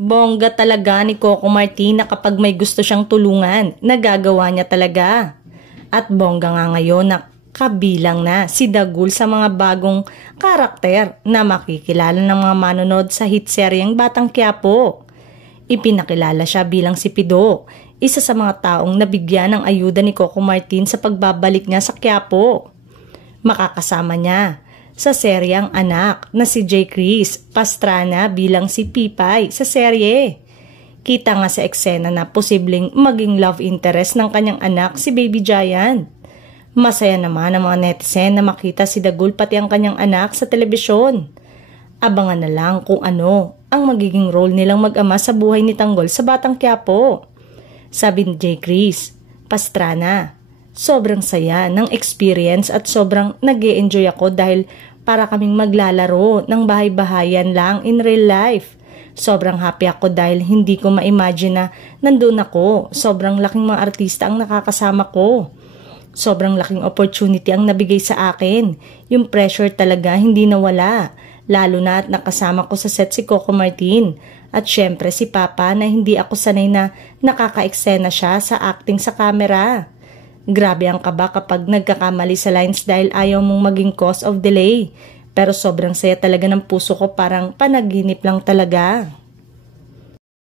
Bongga talaga ni Coco Martin na kapag may gusto siyang tulungan, nagagawa niya talaga. At bongga nga ngayon na kabilang na si Dagul sa mga bagong karakter na makikilala ng mga manonood sa hit seryeng Batang Quiapo. Ipinakilala siya bilang si Pido, isa sa mga taong nabigyan ng ayuda ni Coco Martin sa pagbabalik niya sa Quiapo. Makakasama niya sa seryang anak na si J. Chris Pastrana bilang si Pipay sa serye. Kita nga sa eksena na posibleng maging love interest ng kanyang anak si Baby Giant. Masaya naman ang mga netizen na makita si Dagul pati ang kanyang anak sa telebisyon. Abangan na lang kung ano ang magiging role nilang mag-ama sa buhay ni Tanggol sa Batang Quiapo. Sabi ni J. Chris Pastrana, sobrang saya ng experience at sobrang nag-e-enjoy ako dahil para kaming maglalaro ng bahay-bahayan lang in real life. Sobrang happy ako dahil hindi ko ma-imagine na nandun ako. Sobrang laking mga artista ang nakakasama ko. Sobrang laking opportunity ang nabigay sa akin. Yung pressure talaga hindi nawala. Lalo na at nakasama ko sa set si Coco Martin. At syempre si Papa na hindi ako sanay na nakaka-eksena siya sa acting sa camera. Grabe ang kaba kapag nagkakamali sa lines dahil ayaw mong maging cause of delay. Pero sobrang saya talaga ng puso ko, parang panaginip lang talaga.